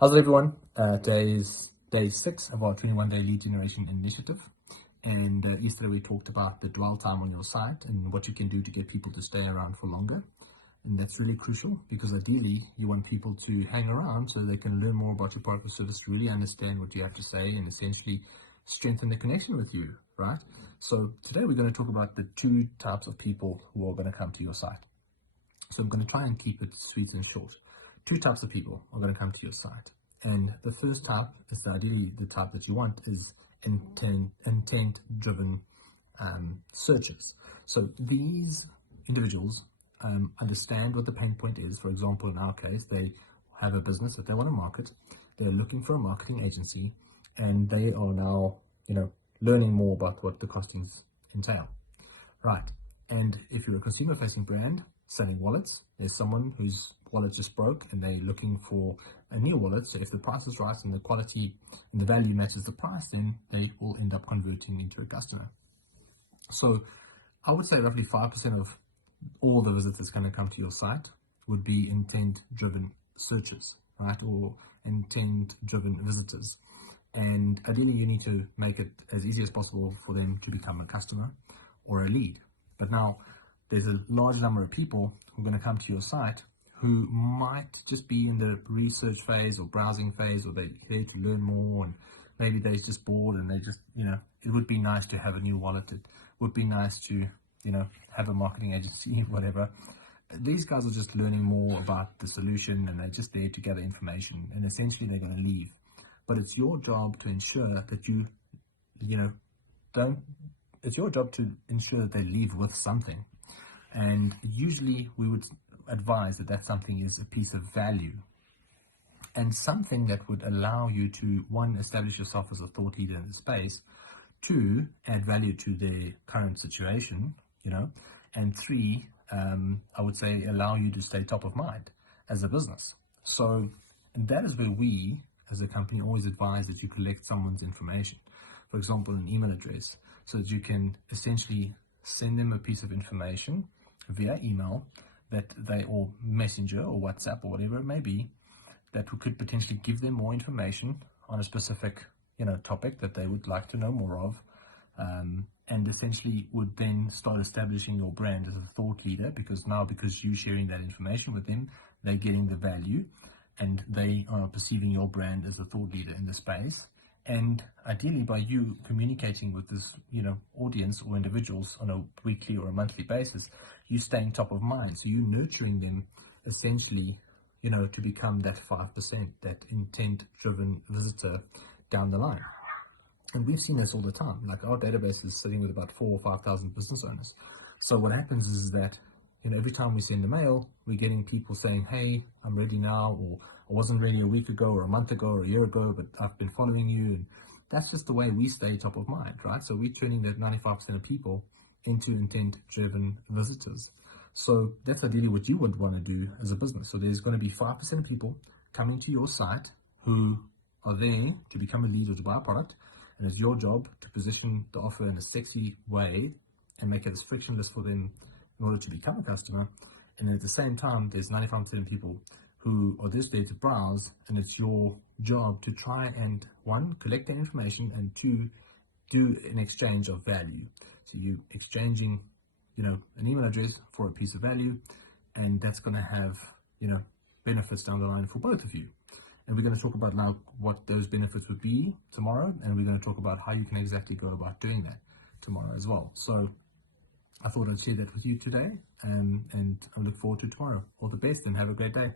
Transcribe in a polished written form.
How's it, everyone? Today is day 6 of our 21-day lead generation initiative. And yesterday we talked about the dwell time on your site and what you can do to get people to stay around for longer. And that's really crucial because ideally you want people to hang around so they can learn more about your product or service, to really understand what you have to say and essentially strengthen the connection with you, right? So today we're going to talk about the two types of people who are going to come to your site. So I'm going to try and keep it sweet and short. Two types of people are going to come to your site. And the first type is ideally the type that you want is intent-driven searches. So these individuals understand what the pain point is. For example, in our case, they have a business that they want to market. They're looking for a marketing agency, and they are now, learning more about what the costings entail. Right. And if you're a consumer-facing brand selling wallets, there's someone whose wallet just broke and they're looking for a new wallet. So if the price is right and the quality and the value matches the price, then they will end up converting into a customer. So I would say roughly 5% of all the visitors going to come to your site would be intent-driven searches, right? Or intent-driven visitors. And ideally, you need to make it as easy as possible for them to become a customer or a lead. But now there's a large number of people who are going to come to your site who might just be in the research phase or browsing phase, or they're here to learn more, and maybe they're just bored and they just, it would be nice to have a new wallet. It would be nice to, have a marketing agency, whatever. These guys are just learning more about the solution and they're just there to gather information, and essentially they're going to leave. But it's your job to ensure that it's your job to ensure that they leave with something. And usually we would advise that something is a piece of value and something that would allow you to, one, establish yourself as a thought leader in the space, two, add value to their current situation, and three, I would say allow you to stay top of mind as a business. So that is where we, as a company, always advise that you collect someone's information. For example, an email address, so that you can essentially send them a piece of information via email or Messenger or WhatsApp or whatever it may be, that could potentially give them more information on a specific, topic that they would like to know more of, and essentially would then start establishing your brand as a thought leader, because you sharing that information with them, they're getting the value and they are perceiving your brand as a thought leader in the space. And ideally, by you communicating with this, audience or individuals on a weekly or a monthly basis, you staying top of mind. So you nurturing them essentially, to become that 5%, that intent-driven visitor down the line. And we've seen this all the time. Like, our database is sitting with about 4,000 or 5,000 business owners. So what happens is that, every time we send a mail, we're getting people saying, hey, I'm ready now, or I wasn't ready a week ago or a month ago or a year ago, but I've been following you. And that's just the way we stay top of mind, right? So we're turning that 95% of people into intent-driven visitors. So that's ideally what you would want to do as a business. So there's going to be 5% of people coming to your site who are there to become a lead or to buy a product. And it's your job to position the offer in a sexy way and make it as frictionless for them in order to become a customer. And at the same time, there's 95% of people who are just there to browse, and it's your job to try and, one, collect that information, and two, do an exchange of value. So you exchanging, an email address for a piece of value, and that's going to have, benefits down the line for both of you. And we're going to talk about now what those benefits would be tomorrow, and we're going to talk about how you can exactly go about doing that tomorrow as well. So I thought I'd share that with you today, and I look forward to tomorrow. All the best and have a great day.